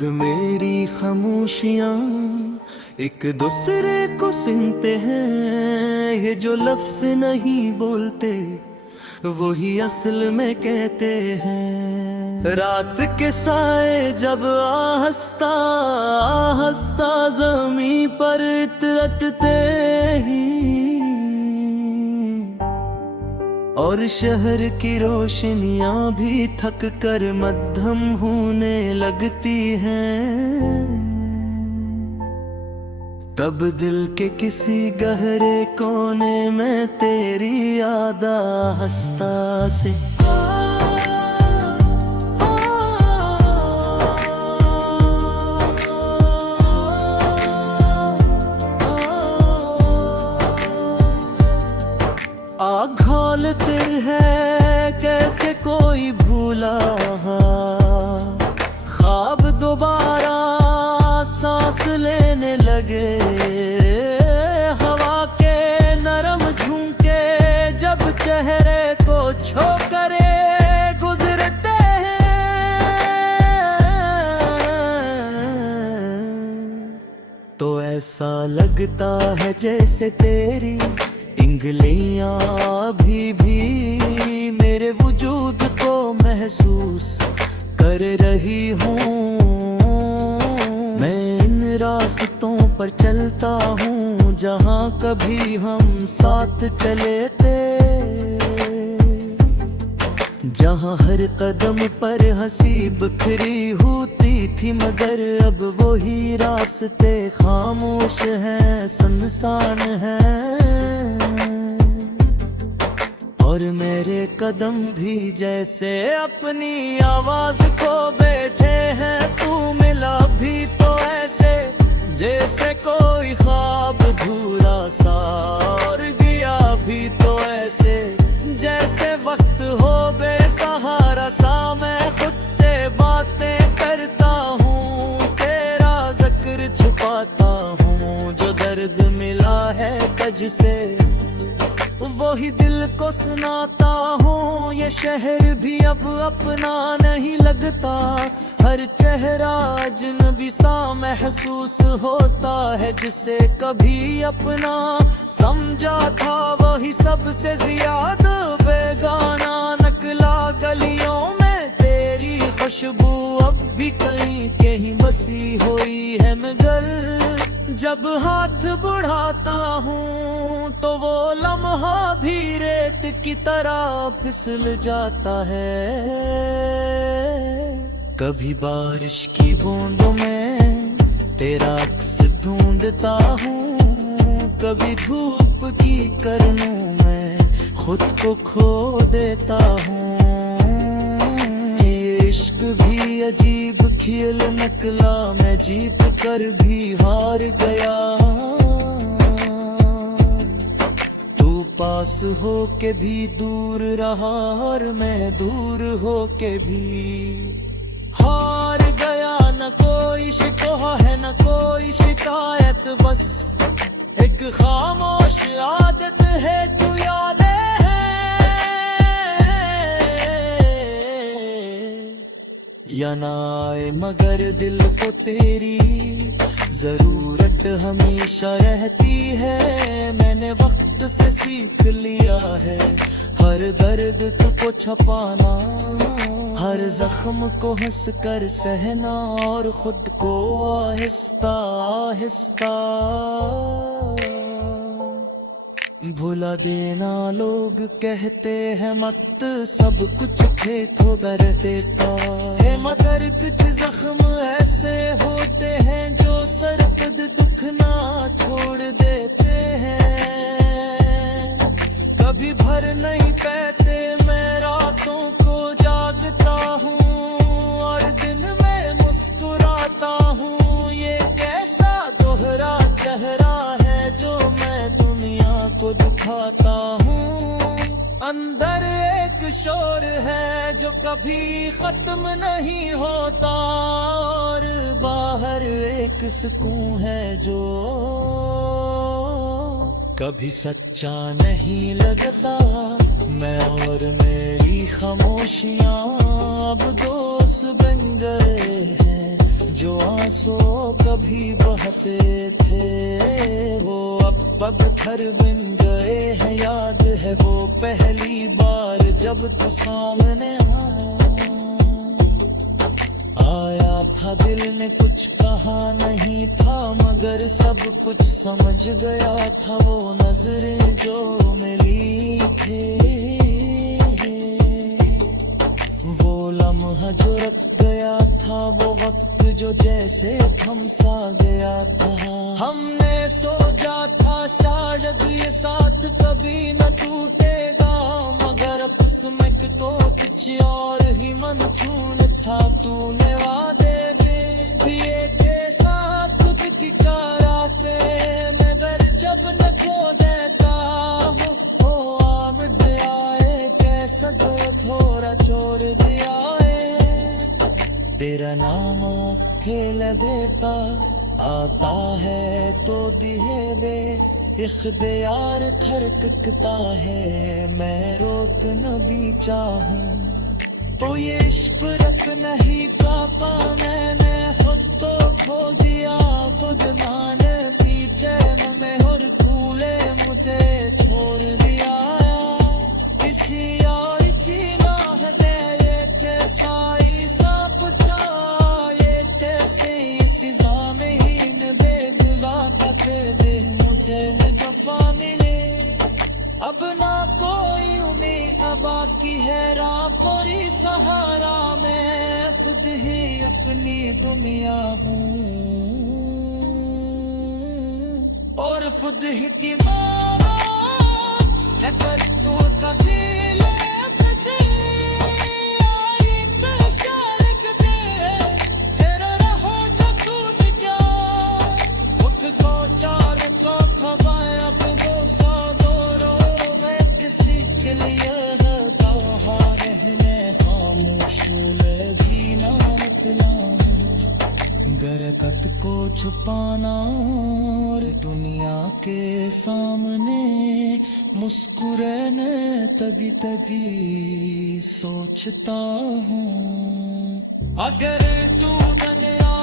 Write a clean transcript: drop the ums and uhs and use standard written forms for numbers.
और मेरी खामोशियाँ एक दूसरे को सुनते हैं। ये जो लफ्ज नहीं बोलते वही असल में कहते हैं। रात के साए जब आहस्ता आहस्ता ज़मीं पर इतरते ही और शहर की रोशनियां भी थक कर मद्धम होने लगती हैं, तब दिल के किसी गहरे कोने में तेरी याद आहिस्ता से घोलते है कैसे कोई भूला ख्वाब दोबारा सांस लेने लगे। हवा के नरम झुमके जब चेहरे को छू करे गुजरते हैं, तो ऐसा लगता है जैसे तेरी इंगलियां भी मेरे वजूद को महसूस कर रही हूँ। मैं इन रास्तों पर चलता हूँ जहाँ कभी हम साथ चले थे, जहाँ हर कदम पर हंसी बिखरी होती थी, मगर अब वही रास्ते खामोश हैं, सुनसान हैं। और मेरे कदम भी जैसे अपनी आवाज खो बैठे हैं। तू मिला भी तो ऐसे जैसे कोई ख्वाब अधूरा सा, और गया भी तो ऐसे जैसे वक्त हो बेसहारा सा। मैं खुद से बातें करता हूँ, तेरा जिक्र छुपाता हूँ। जो दर्द मिला है कज से वही दिल को सुनाता हूँ। ये शहर भी अब अपना नहीं लगता, हर चेहरा अजनबी सा महसूस होता है। जिसे कभी अपना समझा था वही सबसे ज्यादा बेगाना निकला। गलियों में तेरी खुशबू अब भी कहीं कहीं बसी हुई है, मगर जब हाथ बढ़ाता हूँ तो वो लम्हा भी रेत की तरह फिसल जाता है। कभी बारिश की बूंदों में तेरा अक्स ढूंढता हूँ, कभी धूप की किरणों में खुद को खो देता हूँ। ये इश्क भी अजीब खेल निकला, मैं जीत कर भी हार गया। तू पास हो के भी दूर रहा और मैं दूर हो के भी हार गया। न कोई शिकवा है न कोई शिकायत, बस एक खामोश आदत है तू यादें या ना आए, मगर दिल को तेरी जरूरत हमेशा रहती है। मैंने वक्त से सीख लिया है हर दर्द को छुपाना, हर जख्म को हंस कर सहना और खुद को आहिस्ता आहिस्ता भुला देना। लोग कहते हैं मत सब कुछ थे तो कर देता है, मगर कुछ जख्म ऐसे होते हैं जो सरफद दुख ना छोड़ देते हैं। कभी भर नहीं पाते मैं रातों को जागता हूँ और दिन में मुस्कुराता हूँ। ये कैसा दोहरा चेहरा है जो मैं दुनिया को दिखाता हूँ। अंदर एक शोर है जो कभी खत्म नहीं होता और बाहर एक सुकून है जो कभी सच्चा नहीं लगता। मैं और मेरी खामोशियाँ अब दोस्त बन गए हैं जो आंसू कभी बहते थे वो अब पत्थर बन गए हैं। याद है वो पहली बार जब तू सामने आया था, दिल ने कुछ कहा नहीं था मगर सब कुछ समझ गया था। वो नजरें जो मिली थी, वो लम्हा जो रख गया था, वो वक्त जो जैसे थम सा गया था। हमने सोचा था शायद ये साथ कभी न टूटेगा, मगर किस्मत तो कुछ और ही मंजूर था। तूने वादे दिए थे साथ भी कराते, मगर जब न खो देता हो आब आए कैसा दो थोड़ा छोड़ दिया है। तेरा नाम खेल देता आता है तो दिहे इख्तियार खरकता है, मैं रोक न भी चाहूं तो ये इश्क रख नहीं पापा। मैंने खुद तो खो दिया बुदमान भी चैन में, और तूने मुझे छोड़ दिया। किसी और की राह दे ये कैसा हिसाब था, ये कैसे सजा नहीं बेगुला का दे मुझे दफा मिले। अब ना कोई उम्मीद बाकी है राह पूरी सहारा, मैं खुद ही अपनी दुनिया हूँ और खुद ही की मारा। पर तू तब्दील गरकत को छुपाना और दुनिया के सामने मुस्कुराने तगी तगी सोचता हूँ। अगर तू दुनिया